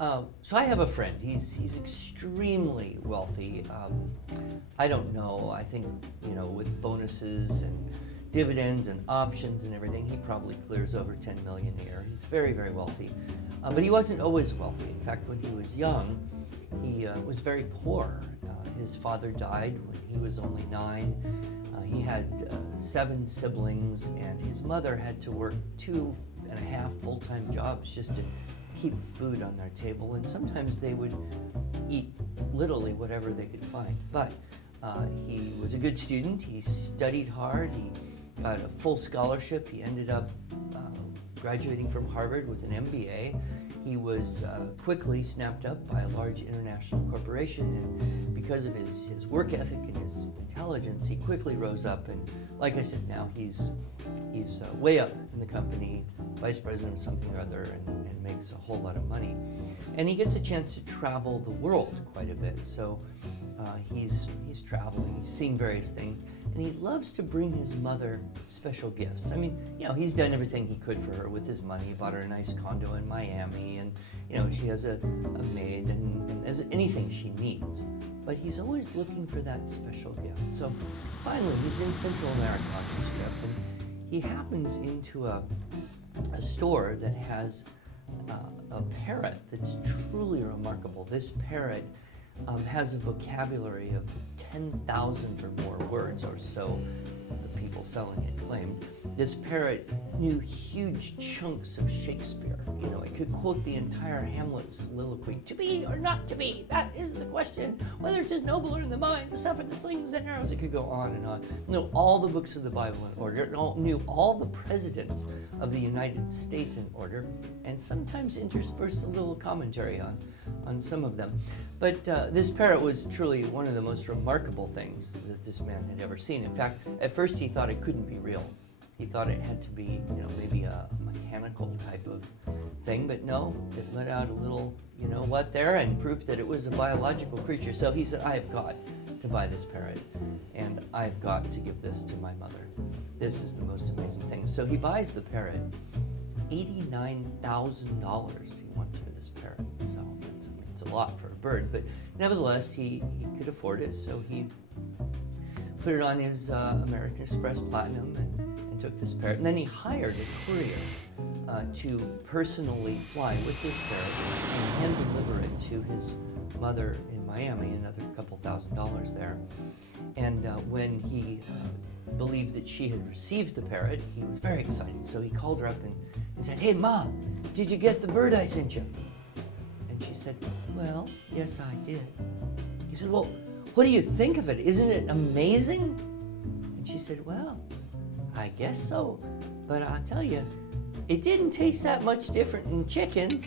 So I have a friend. He's extremely wealthy. I don't know. I think, with bonuses and dividends and options and everything, he probably clears over 10 million a year. He's very, very wealthy. But he wasn't always wealthy. In fact, when he was young, he was very poor. His father died when he was only 9. He had 7 siblings, and his mother had to work 2.5 full-time jobs just to keep food on their table, and sometimes they would eat literally whatever they could find. But he was a good student. He studied hard. He got a full scholarship. He ended up graduating from Harvard with an MBA. He was quickly snapped up by a large international corporation, and because of his work ethic and his intelligence, he quickly rose up, and like I said, now he's way up in the company, vice president of something or other, and makes a whole lot of money. And he gets a chance to travel the world quite a bit, so he's traveling, he's seeing various things, and he loves to bring his mother special gifts. I mean, he's done everything he could for her with his money. He bought her a nice condo in Miami, and she has a maid and as anything she needs. But he's always looking for that special gift. So finally, he's in Central America on this trip, and he happens into a store that has a parrot that's truly remarkable. This parrot has a vocabulary of 10,000 or more words, or so the people selling it claimed. This parrot knew huge chunks of Shakespeare. It could quote the entire Hamlet soliloquy. To be or not to be, that is the question. Whether 'tis nobler in the mind to suffer the slings and arrows. It could go on and on. Knew all the books of the Bible in order. Knew all the presidents of the United States in order, and sometimes interspersed a little commentary on some of them. But this parrot was truly one of the most remarkable things that this man had ever seen. In fact, at first he thought it couldn't be real. He thought it had to be, maybe a mechanical type of thing, but no, it let out a little, there, and proved that it was a biological creature. So he said, I've got to buy this parrot, and I've got to give this to my mother. This is the most amazing thing. So he buys the parrot. $89,000 he wants for this parrot. So it's a lot for a bird, but nevertheless, he could afford it, so he put it on his American Express Platinum and took this parrot. And then he hired a courier to personally fly with this parrot and hand deliver it to his mother in Miami, another couple $1,000s there. And when he believed that she had received the parrot, he was very excited. So he called her up and said, "Hey, Ma, did you get the bird I sent you?" And she said, "Well, yes, I did." He said, "Well, what do you think of it? Isn't it amazing?" And she said, "Well, I guess so, but I'll tell you, it didn't taste that much different than chicken."